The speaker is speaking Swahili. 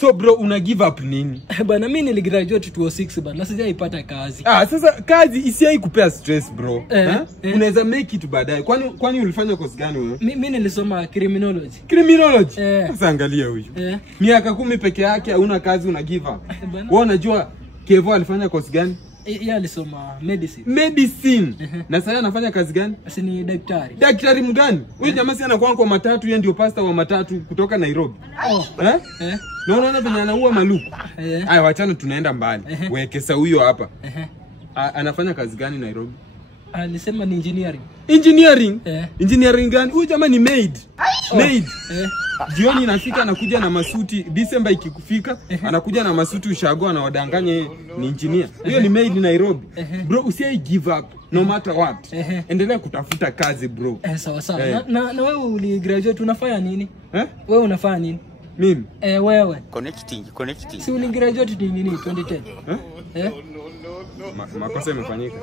So bro, una give up nini? Bana mimi niligraduate 2006 bana, sijaipata kazi. Sasa kazi isiai kupea stress bro. Unaweza make it baadaye. Kwani ulifanya course gani wewe? Mimi nilisoma criminology. Criminology? Sasa angalia huyu. Miaka 10 peke yake hauna kazi, una give up. Wewe unajua Kevo alifanya course gani? Yeye alisoma medicine. Medicine. Na sasa anafanya kazi gani? Sasa ni daktari. Daktari mgani? Huyu jamaa si anakuwa kwa matatu, yeye ndio pastor wa matatu kutoka Nairobi. Na unaona venye anaua maluku. Haya wachana tunaenda mbali. Wekesa huyo hapa. Anafanya kazi gani Nairobi? Alisema ni engineering. Engineering? Engineering gani? Huyu jamaa ni maid. Maid. Jioni inafika anakuja na masuti, December ikikufika anakuja na masuti ushago anawadanganya yeye ni engineer. Hiyo ni maid Nairobi. Bro, usiai give up no matter what. Endelea kutafuta kazi bro. Sawa sawa. Na wewe uligraduate unafanya nini? Wewe unafanya nini? Mimi? Wewe. Connecting. Si uligraduate nini 2010? Makosa imefanyika.